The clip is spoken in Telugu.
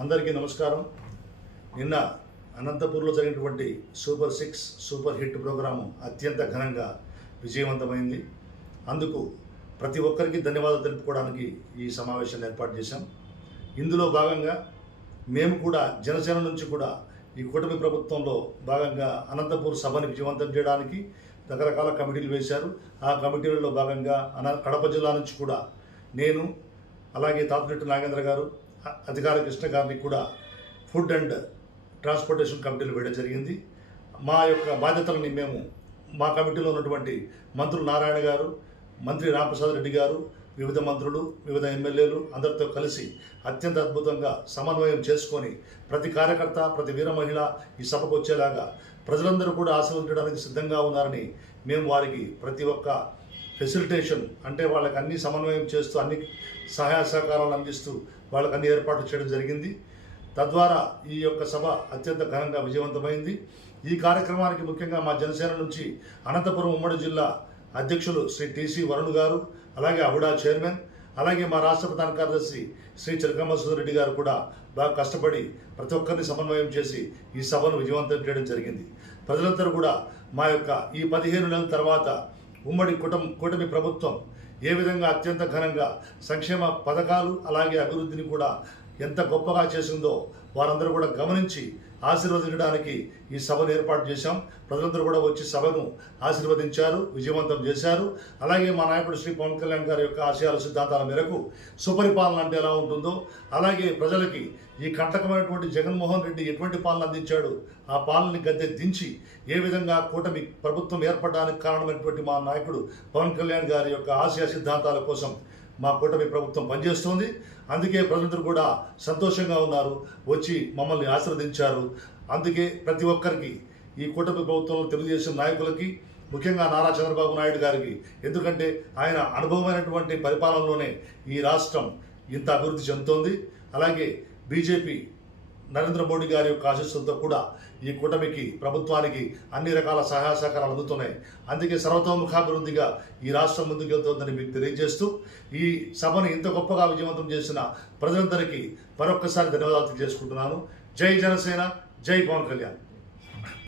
అందరికీ నమస్కారం. నిన్న అనంతపూర్లో జరిగినటువంటి సూపర్ 6 సూపర్ హిట్ ప్రోగ్రాము అత్యంత ఘనంగా విజయవంతమైంది. అందుకు ప్రతి ఒక్కరికి ధన్యవాదాలు తెలుపుకోవడానికి ఈ సమావేశాన్ని ఏర్పాటు చేశాం. ఇందులో భాగంగా మేము కూడా జనసేన నుంచి కూడా ఈ కూటమి ప్రభుత్వంలో భాగంగా అనంతపూర్ సభని విజయవంతం చేయడానికి రకరకాల కమిటీలు వేశారు. ఆ కమిటీలలో భాగంగా కడప జిల్లా నుంచి కూడా నేను, అలాగే తాతిరెడ్డి నాగేంద్ర గారు, అధికార కృష్ణ గారిని కూడా ఫుడ్ అండ్ ట్రాన్స్పోర్టేషన్ కమిటీలు వేయడం జరిగింది. మా యొక్క బాధ్యతలని మేము మా కమిటీలో ఉన్నటువంటి మంత్రులు నారాయణ గారు, మంత్రి రామప్రసాద్ రెడ్డి గారు, వివిధ మంత్రులు, వివిధ ఎమ్మెల్యేలు అందరితో కలిసి అత్యంత అద్భుతంగా సమన్వయం చేసుకొని ప్రతి కార్యకర్త, ప్రతి వీర మహిళ ఈ సభకు వచ్చేలాగా ప్రజలందరూ కూడా ఆశీర్వదించడానికి సిద్ధంగా ఉన్నారని మేము వారికి ప్రతి ఒక్క ఫెసిలిటేషన్ అంటే వాళ్ళకి అన్ని సమన్వయం చేస్తూ అన్ని సహాయ సహకారాలు అందిస్తూ వాళ్ళకి అన్ని ఏర్పాట్లు చేయడం జరిగింది. తద్వారా ఈ యొక్క సభ అత్యంత ఘనంగా విజయవంతమైంది. ఈ కార్యక్రమానికి ముఖ్యంగా మా జనసేన నుంచి అనంతపురం ఉమ్మడి జిల్లా అధ్యక్షులు శ్రీ టీసీ వరుణ్ గారు, అలాగే అహుడా చైర్మన్, అలాగే మా రాష్ట్ర ప్రధాన కార్యదర్శి శ్రీ చిలకమసూద్ రెడ్డి గారు కూడా బాగా కష్టపడి ప్రతి ఒక్కరిని సమన్వయం చేసి ఈ సభను విజయవంతం చేయడం జరిగింది. ప్రజలందరూ కూడా మా యొక్క ఈ 15 నెలల తర్వాత ఉమ్మడి కూటమి ప్రభుత్వం ఏ విధంగా అత్యంత ఘనంగా సంక్షేమ పథకాలు అలాగే అభివృద్ధిని కూడా ఎంత గొప్పగా చేసిందో వారందరూ కూడా గమనించి ఆశీర్వదించడానికి ఈ సభను ఏర్పాటు చేశాం. ప్రజలందరూ కూడా వచ్చి సభను ఆశీర్వదించారు, విజయవంతం చేశారు. అలాగే మా నాయకుడు శ్రీ పవన్ కళ్యాణ్ గారి యొక్క ఆశయాల సిద్ధాంతాల మేరకు సుపరిపాలన అంటే ఎలా ఉంటుందో, అలాగే ప్రజలకి ఈ కంటకమైనటువంటి జగన్మోహన్ రెడ్డి ఎటువంటి పాలన అందించాడు, ఆ పాలనని గద్దె దించి ఏ విధంగా కూటమి ప్రభుత్వం ఏర్పడడానికి కారణమైనటువంటి మా నాయకుడు పవన్ కళ్యాణ్ గారి యొక్క ఆశయ సిద్ధాంతాల కోసం మా కూటమి ప్రభుత్వం పనిచేస్తోంది. అందుకే ప్రజలందరూ కూడా సంతోషంగా ఉన్నారు, వచ్చి మమ్మల్ని ఆశీర్వదించారు. అందుకే ప్రతి ఒక్కరికి ఈ కూటమి ప్రభుత్వంలో తెలుగుదేశం నాయకులకి, ముఖ్యంగా నారా చంద్రబాబు నాయుడు గారికి, ఎందుకంటే ఆయన అనుభవమైనటువంటి పరిపాలనలోనే ఈ రాష్ట్రం ఇంత అభివృద్ధి చెందుతోంది. అలాగే బీజేపీ నరేంద్ర మోడీ గారి యొక్క ఆశీస్సులతో కూడా ఈ కూటమికి ప్రభుత్వానికి అన్ని రకాల సహాయ సహకారాలు అందుతున్నాయి. అందుకే సర్వతోముఖాభివృద్ధిగా ఈ రాష్ట్రం ముందుకు వెళ్తోందని మీకు తెలియజేస్తూ ఈ సభను ఇంత గొప్పగా విజయవంతం చేసిన ప్రజలందరికీ మరొక్కసారి ధన్యవాదాలు తెలియజేసుకుంటున్నాను. జై జనసేన, జై పవన్ కళ్యాణ్.